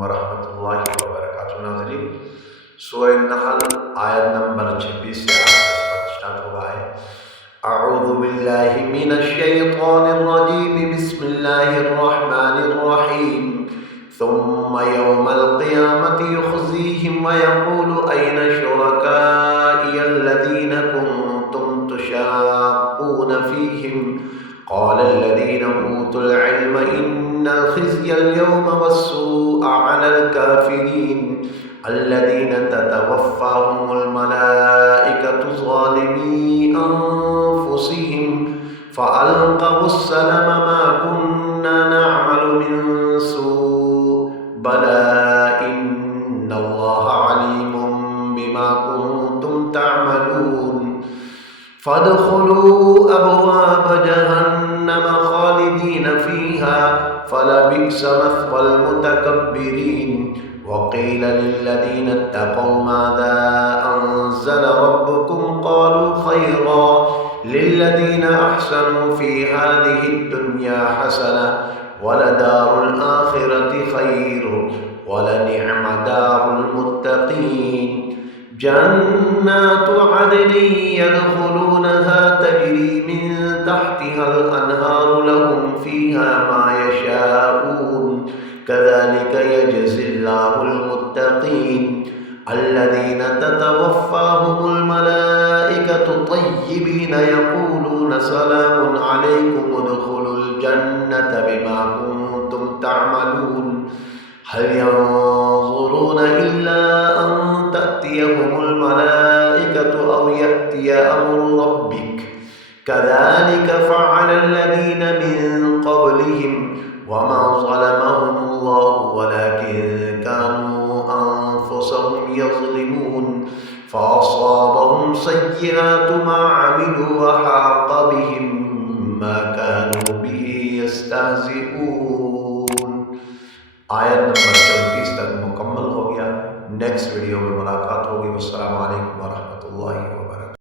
वरहमतुल्लाहि वबरकातुहू। नाज़रीन, सूरह नहल आयत नंबर 26 से 28 पर स्टार्ट हुआ है। अऊज़ु बिल्लाहि मिनश शैतानिर रजीम, बिस्मिल्लाहिर रहमानिर रहीम। सुम्मा यौमल क़ियामति युख़ज़ीहिम व यक़ूलु अयना शुरकाइयल्लज़ीना कुन्तुम तुशाक़ून फ़ीहिम क़ालल्लज़ीना ऊतुल इल्म इन्नल ख़िज़्यल यौमा वस्सूअ अलल काफ़िरीन अल्लज़ीना ततवफ़्फ़ाहुमुल मलाइकतु ज़ालिमी अन्फ़ुसिहिम फ़अल्क़वुस्सलम मा कुन्ना नअमलु मिन सूअ बला इन्नल्लाह अलीमुम बिमा कुन्तुम तअमलून फ़दख़ुलू अबवाब जहन्नम ख़ालिदीन फ़ीहा फ़लबिअस मथवल मुतकब्बिरीन वक़ील लिल्लज़ीना इत्तक़ौ माज़ा अनज़ल रब्बुकुम क़ालू ख़ैरा लिल्लज़ीना अहसनू फ़ी हाज़िहि दुन्या हसनह वलदारुल आख़िरति ख़ैर वलनिअम दारुल मुत्तक़ीन जन्नातु अदनिन यदख़ुलूनहा तजरी मिन तहतिहल अनहारु लहुम फ़ीहा मा यशाऊन कज़ालिक यजज़िल्लाहुल मुत्तक़ीन अल्लज़ीना ततवफ़्फ़ाहुमुल मलाइकतु तय्यिबीन यक़ूलून सलामुन अलैकुम उदख़ुलुल जन्नता बिमा कुन्तुम तअमलून हल यंज़ुरून इल्ला अन तअतियहुमुल मलाइकतु औ यअतिय अम्रु रब्बिक कज़ालिक फ़अलल्लज़ीना मिन क़ब्लिहिम वमा ज़लमहुमुल्लाहु वलाकिन कानू अन्फ़ुसहुम यज़लिमून फ़असाबहुम सय्यिआतु मा अमिलू वहाक़ बिहिम मा कानू बिही यस्तहज़िऊन। आयत नंबर 34